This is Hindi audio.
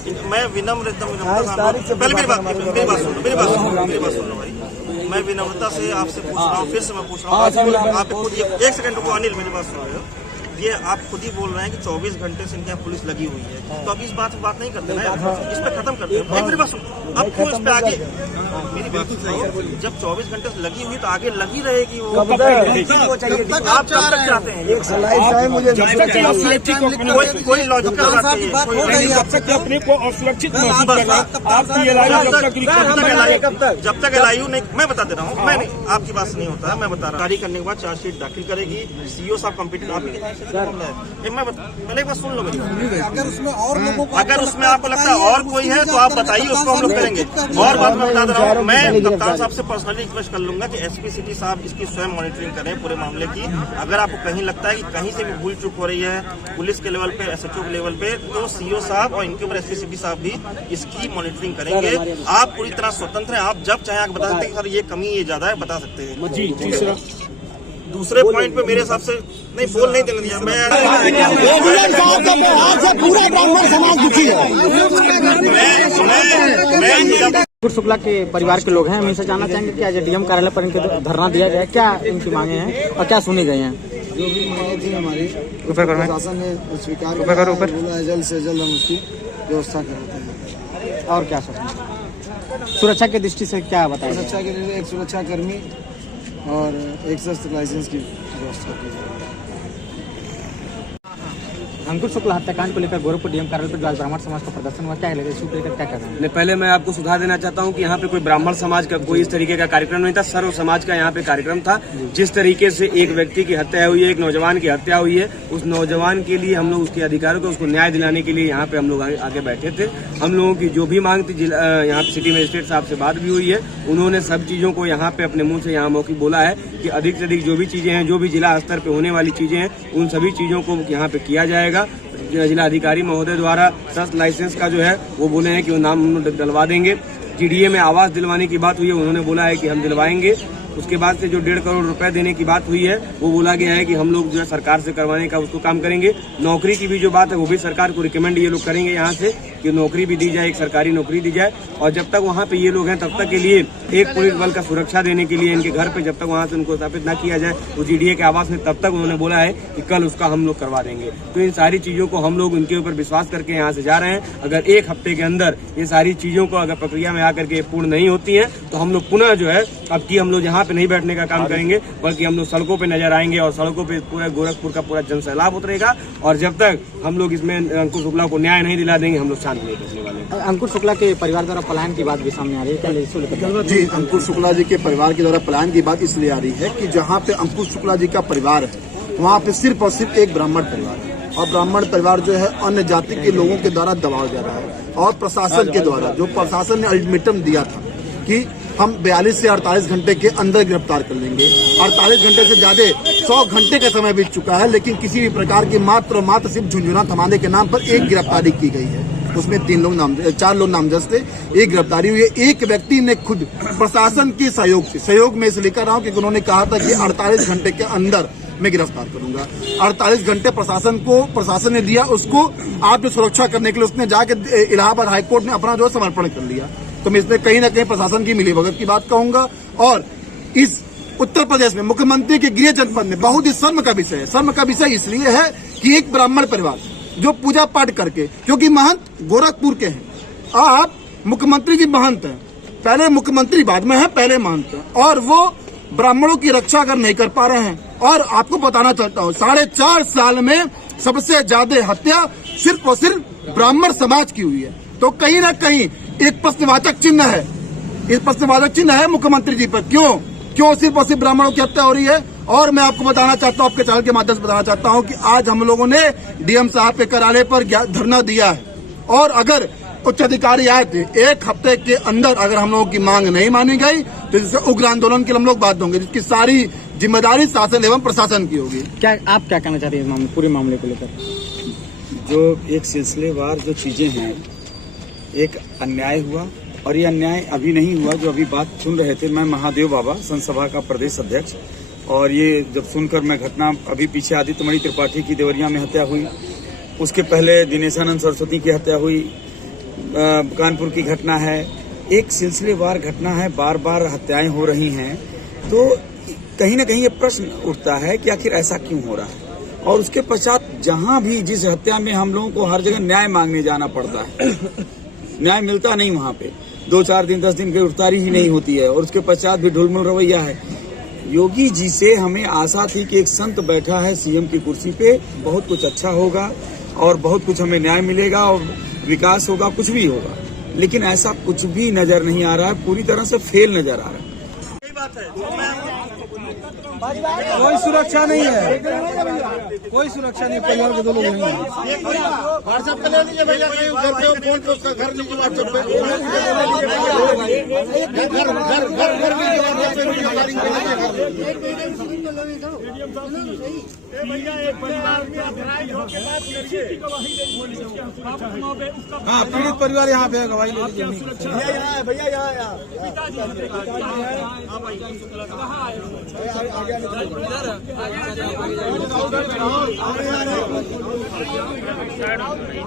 मैं विनम्र एकदम पहले मेरी बात सुन लो भाई। मैं विनम्रता से आपसे पूछ रहा हूँ, फिर से मैं पूछ रहा हूँ, आप खुद एक सेकंड को अनिल मेरी बात सुन रहे हो। ये आप खुद ही बोल रहे हैं कि 24 घंटे से इनके यहाँ पुलिस लगी हुई है, तो अब इस बात नहीं करते ना, इस पे खत्म करते हैं। मेरी बात सुन, अब क्यों इस पे आगे मेरी बात सुनो, जब 24 घंटे से लगी हुई तो आगे लगी रहेगी वो। आप कब तक चाहते हैं? कोई लॉजिकल बात नहीं है। जब तक LIU नहीं, मैं बता दे रहा हूँ, मैं नहीं, आपकी बात नहीं होता है, मैं बता रहा हूँ। जारी करने के बाद चार्जशीट दाखिल करेगी, CO साहब कम्पिटेंट आप मैं पहले एक बार सुन लो मेरी। अगर उसमें और लोगों को, अगर उसमें आपको लगता है और कोई है तो आप बताइए, उसको हम लोग करेंगे। और बात मैं बता रहा हूँ, मैं कप्तान साहब से पर्सनली रिक्वेस्ट कर लूंगा कि SP सिटी साहब इसकी स्वयं मॉनिटरिंग करें पूरे मामले की। अगर आपको कहीं लगता है कि कहीं से भी भूल चूक हो रही है पुलिस के लेवल पे, SHO के लेवल पे, तो CO साहब और इनके ऊपर SP सिटी साहब भी इसकी मॉनिटरिंग करेंगे। आप पूरी तरह स्वतंत्र हैं, आप जब चाहे आके बता सकते हैं सर ये कमी ये ज्यादा है, बता सकते हैं। दूसरे पॉइंट पे मेरे हिसाब से नहीं बोल नहीं देना दिया। अंकुर शुक्ला के परिवार के लोग हैं, हम इनसे जानना चाहेंगे कि आज DM कार्यालय पर इनके धरना दिया गया, क्या इनकी मांगे हैं और क्या सुनी गई हैं? जो भी मांगे थी हमारी प्रशासन ने स्वीकार किया, बोला है जल्द से जल्द हम उसकी व्यवस्था कराते हैं। और क्या सोचना? सुरक्षा की दृष्टि से क्या बताएं? सुरक्षा के लिए एक सुरक्षा कर्मी और एक शस्त्र लाइसेंस की व्यवस्था की जाए। अंकुर शुक्ला हत्याकांड को लेकर गोरखपुर DM कार्यालय पर आज ब्राह्मण समाज का प्रदर्शन हुआ, क्या लेकर इशू लेकर क्या कर रहे हैं? पहले मैं आपको सुधार देना चाहता हूं कि यहाँ पे कोई ब्राह्मण समाज का कोई इस तरीके का कार्यक्रम नहीं था, सर्व समाज का यहाँ पे कार्यक्रम था। जिस तरीके से एक व्यक्ति की हत्या हुई है, एक नौजवान की हत्या हुई है, उस नौजवान के लिए हम लोग उसके अधिकारों को, उसको न्याय दिलाने के लिए यहाँ पे हम लोग आगे बैठे थे। हम लोगों की जो भी मांग थी, यहाँ पे सिटी मजिस्ट्रेट साहब से बात भी हुई है, उन्होंने सब चीजों को यहाँ पे अपने मुंह से यहाँ मौखिक बोला है कि अधिक से अधिक जो भी चीजें हैं, जो भी जिला स्तर पे होने वाली चीजें हैं, उन सभी चीजों को यहाँ पे किया जाएगा। जिला अधिकारी महोदय द्वारा शस्त्र लाइसेंस का जो है वो बोले हैं कि वो नाम डलवा देंगे। GDA में आवास दिलवाने की बात हुई है, उन्होंने बोला है कि हम दिलवाएंगे। उसके बाद से जो 1.5 करोड़ रुपए देने की बात हुई है, वो बोला गया है कि हम लोग जो है सरकार से करवाने का उसको काम करेंगे। नौकरी की भी जो बात है वो भी सरकार को रिकमेंड ये लोग करेंगे यहाँ से कि नौकरी भी दी जाए, एक सरकारी नौकरी दी जाए। और जब तक वहाँ पे ये लोग हैं तब तक के लिए एक पुलिस बल का सुरक्षा देने के लिए इनके घर पे जब तक वहाँ से उनको स्थापित न किया जाए, तो GDA के आवास में तब तक उन्होंने बोला है कि कल उसका हम लोग करवा देंगे। तो इन सारी चीजों को हम लोग उनके ऊपर विश्वास करके यहाँ से जा रहे हैं। अगर 1 हफ्ते के अंदर ये सारी चीजों को अगर प्रक्रिया में आकर के पूर्ण नहीं होती है तो हम लोग पुनः जो है अब की हम लोग यहाँ पे नहीं बैठने का काम करेंगे, बल्कि हम लोग सड़कों पे नजर आएंगे और सड़कों पे पूरे गोरखपुर का पूरा जन सैलाब उतरेगा। और जब तक हम लोग इसमें अंकुर शुक्ला को न्याय नहीं दिला देंगे, हम लोग शांत नहीं करने वाले। अंकुर शुक्ला के परिवार द्वारा पलायन की बात भी सामने आ रही है, क्या इशू लेकर? जी, अंकुर शुक्ला जी के परिवार के द्वारा पलायन की बात इसलिए आ रही है कि जहाँ पे अंकुर शुक्ला जी का परिवार है, वहाँ पे सिर्फ और सिर्फ एक ब्राह्मण परिवार है, और ब्राह्मण परिवार जो है अन्य जाति के लोगों के द्वारा दबाया जा रहा है। और प्रशासन के द्वारा, जो प्रशासन ने अल्टीमेटम दिया था कि हम 42 से 48 घंटे के अंदर गिरफ्तार कर लेंगे, 48 घंटे से ज्यादा 100 घंटे का समय बीत चुका है, लेकिन किसी भी प्रकार की मात्र और मात्र सिर्फ झुंझुना थमाने के नाम पर एक गिरफ्तारी की गई है। उसमें 4 लोग नामजद थे, एक गिरफ्तारी हुई है। एक व्यक्ति ने खुद प्रशासन के सहयोग में इसे लेकर रहा हूँ, क्योंकि उन्होंने कहा था कि 48 घंटे के अंदर मैं गिरफ्तार करूंगा। 48 घंटे प्रशासन ने दिया, उसको आप जो सुरक्षा करने के लिए उसने जाके इलाहाबाद हाईकोर्ट में अपना जो समर्पण कर लिया। तो मैं इसमें कहीं ना कहीं प्रशासन की मिलीभगत की बात कहूंगा। और इस उत्तर प्रदेश में मुख्यमंत्री के गृह जनपद में बहुत ही शर्म का विषय है। शर्म का विषय इसलिए है कि एक ब्राह्मण परिवार जो पूजा पाठ करके, क्योंकि महंत गोरखपुर के हैं, आप मुख्यमंत्री जी महंत हैं, पहले मुख्यमंत्री बाद में है, पहले महंत हैं, और वो ब्राह्मणों की रक्षा अगर नहीं कर पा रहे हैं। और आपको बताना चाहता हूँ, 4.5 साल में सबसे ज्यादा हत्या सिर्फ और सिर्फ ब्राह्मण समाज की हुई है। तो कहीं ना कहीं एक प्रश्नवाचक चिन्ह है, इस प्रश्नवाचक चिन्ह है मुख्यमंत्री जी पर। क्यों सिर्फ और सिर्फ ब्राह्मणों की हत्या हो रही है। और मैं आपको बताना चाहता हूँ, आपके चैनल के माध्यम से बताना चाहता हूँ कि आज हम लोगों ने DM साहब के कार्यालय पर धरना दिया है, और अगर उच्च अधिकारी आए थे, 1 हफ्ते के अंदर अगर हम लोगों की मांग नहीं मानी गई तो इससे उग्र आंदोलन के लिए हम लोग बात होंगे, जिसकी सारी जिम्मेदारी शासन एवं प्रशासन की होगी। क्या आप क्या कहना चाहते हैं पूरे मामले को लेकर? जो एक सिलसिलेवार जो चीजें हैं, एक अन्याय हुआ, और ये अन्याय अभी नहीं हुआ। जो अभी बात सुन रहे थे, मैं महादेव बाबा संत सभा का प्रदेश अध्यक्ष, और ये जब सुनकर मैं घटना अभी पीछे आदित्यमणि त्रिपाठी की देवरिया में हत्या हुई, उसके पहले दिनेशानंद सरस्वती की हत्या हुई, कानपुर की घटना है, एक सिलसिलेवार घटना है, बार बार हत्याएं हो रही हैं, तो कहीं ना कहीं ये प्रश्न उठता है कि आखिर ऐसा क्यों हो रहा है। और उसके पश्चात जहां भी जिस हत्या में हम लोगों को हर जगह न्याय मांगने जाना पड़ता है, न्याय मिलता नहीं वहां पे, 2-4 दिन 10 दिन गिरफ्तारी ही नहीं होती है और उसके पश्चात भी ढुलमुल रवैया है। योगी जी से हमें आशा थी कि एक संत बैठा है सीएम की कुर्सी पे, बहुत कुछ अच्छा होगा और बहुत कुछ हमें न्याय मिलेगा और विकास होगा, कुछ भी होगा, लेकिन ऐसा कुछ भी नजर नहीं आ रहा है, पूरी तरह से फेल नजर आ रहा है। यही बात है। कोई सुरक्षा नहीं है, कोई सुरक्षा नहीं, परिवार के दो लोग नहीं हैं। व्हाट्सएप पे ले लीजिए भैया, कहीं घर पे फोन पे उसका घर लीजिए, व्हाट्सएप पे घर हाँ, पीड़ित परिवार यहाँ पे है, गवाही ले लीजिए। भैया यहाँ